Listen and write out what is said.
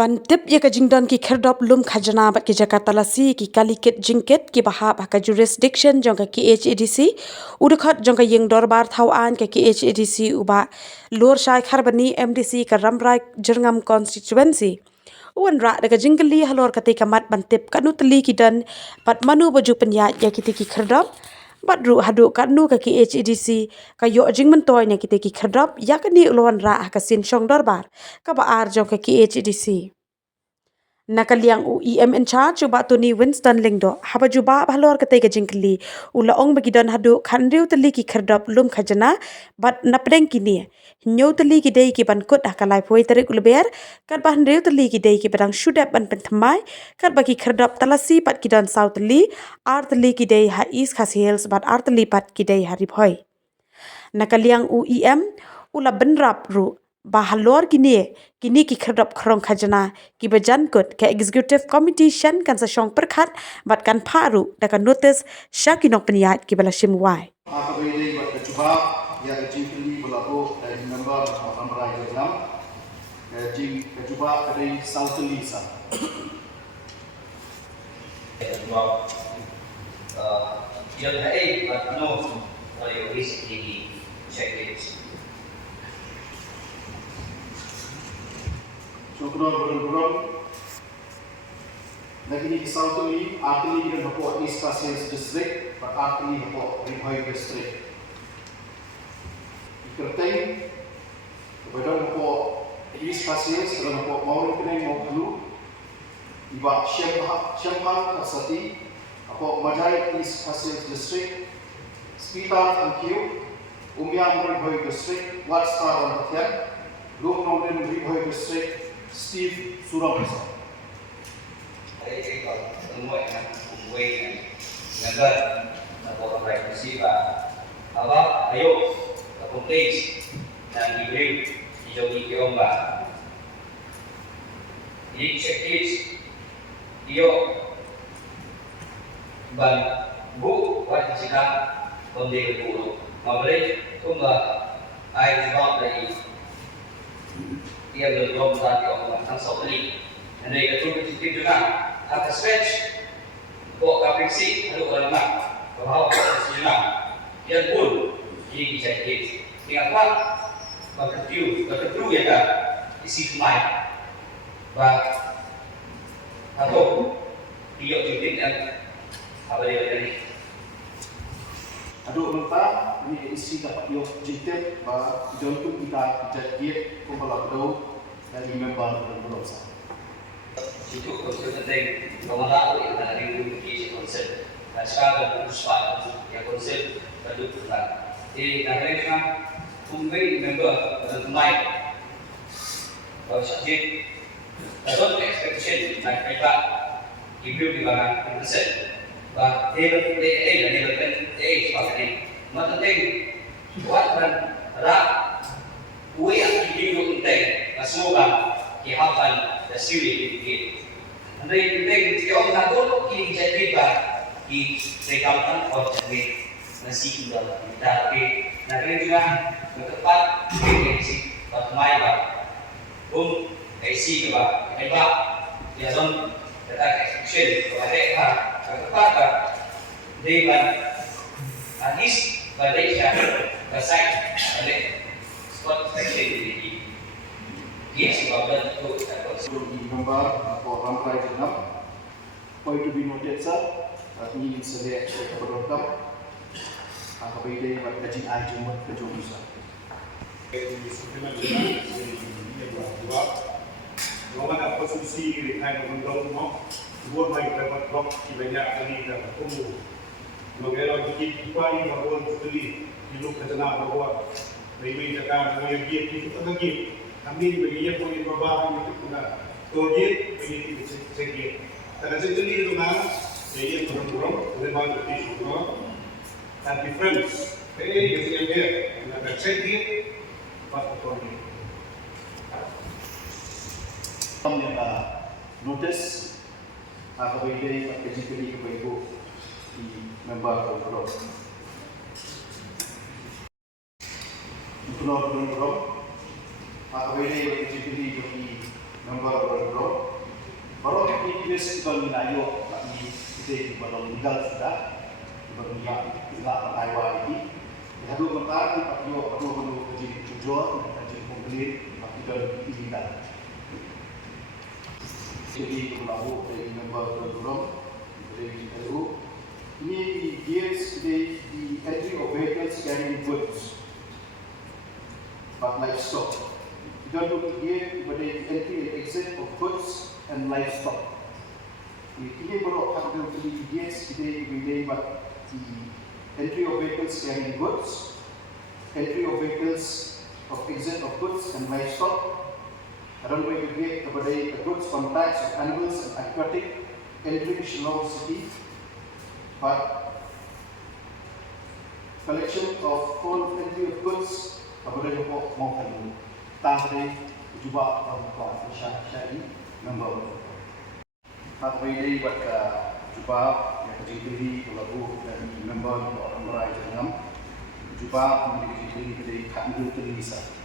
Bantip ya ka jingdon ki Khyrdop Lumkhajna bat ki Jakarta Talasi ki Kalikit Jingkit ki bahap ka jurisdiction jong ka KHADC udakhat jong ka yeng dorbar thawan ka KHADC uba Lor Shai Kharbani MDC ka Ramrai Jerngam constituency uan ra daga jingli halor ka te kamat bantip kanutli ki dan pat manu baju penyat ya ki Khyrdop bat ru hadu kanu ka KHADC ka yo jing mentoy nya ki Khyrdop ya ka ni ulwan ra ka sin shong dorbar ka ba ar jong ka KHADC Nakaliang UEM in charge uba Tony Winston Lingdo haba juba balor kate ka jingkli ula ong bagidon hadu khanriu tali ki Khyrdop Lumkhajna bat napdeng kini nyau tali ki dei ki ban kut akalai phoi tarik ulber kat ban riu tali ki dei ki badang shudap ban penthamai kat bagi Khyrdop Talasi pat ki don south tali ar tali ki dei ha east khasi hills bat ar tali pat ki dei hari phoi Nakaliang UEM ula benrap ru bahalor kini ki Khyrdop Khrong Khajna ki bajan kut ke executive committee shan kan sa shong perkhat bat kan pharu da kan notice shakinok peniat ki bala shimwai Akabili bat kecuba ya jingkli belabo dari member Ramrai Jerngam jing kecuba dari 16tylli sa yang hai but no for your recently check it. Syukur berurang lagi ni 16tylli artili dan hapok East Coast District but artili hapok Rimhoi District ikerteng kepada hapok East Coast dan hapok Maurin Keneng Moklu iba Syamhang Kasati hapok Majai East Coast District Spital Angkiu Umyam Rimhoi District Watstar dan Patian Lumkhajna Rimhoi District Steve Surabaya. Đây còn ứng hội là cùng quê nhân dân là bộ đồng bạch sĩ và ở đó hay là công ty là nghỉ lưu thì cho đi ông và đi check it yêu bằng vũ quan chỉ là công ty của vụ mà đây không ngờ ai gọi lại dia belum tadi orang tentang 16tylli. Dan dia itu kita juga atas stretch buat kapiksi ada orang nak bahawa sejenak dia pun ini jadi apa berketu ya kan isi mai và atau dia juga dan apa dia tadi Aduk mentah ni isi dapat yo jitet ba jontu kita jadiet kumbalado dari member berusaha. Itu konsep penting pemerintah yang ada di Indonesia konsep. Dan sekarang berusaha yang konsep berdukungkan. Di negara kumbai member dan kumbai. Kalau sakit, ada expectation naik kita ibu di mana konsep. Và đây là đây sebagai mà penting buat dan ra uang yang dihidup penting semoga dihasilkan dan suri ini. Nanti penting jika orang tahu ini jadi bah di sekarang orang jadi nasi sudah tapi nanti juga tepat ini mai bah IC bah hebat ya son kita expectation kalau kata dengan hadis badai syahid basai ada spot section di dia sebabkan itu di member for Ramrai Jerngam point to be noted sir ini select berokam akabili buat kaji ajumat ke Jomusa Mana posisi rekan untuk buat mai dapat blok di banyak kali dan umum. Mengenai kita ini bahawa sekali hidup kerana bahawa mereka cakap dengan dia itu tak lagi. Kami bagi dia pun berbahaya itu pun tojet ini sekali. Tapi sekali itu mana dia kurang memang itu semua. And difference. Yang dia nak sekali apa tojet. Kami notice akabili at kajipili kepada di member Khyrdop. Khyrdop akabili at kajipili di member bro. Baru ini kes kita minayo kami kita baru legal sudah, baru legal Taiwan ini. Lalu bentar kita perlu kerja tujuan, kerja komplit, kita illegal. Jadi kalau dari member bro, dari itu ini gives the entry of vehicles carrying goods, but livestock. Kita perlu give the entry and exit of goods and livestock. Ini baru akan terjadi gives kita boleh buat the entry of vehicles carrying goods, entry of vehicles of exit of goods and livestock. Around way to get kepada goods from types of animals and aquatic entry Shillong City, but collection of all entry of goods kepada Joko Lumkhajna. Tadi juga orang syari nombor. Apa ini buat ke juga yang kecil lagu dari member orang berai jenam juga memiliki diri dari KHADC.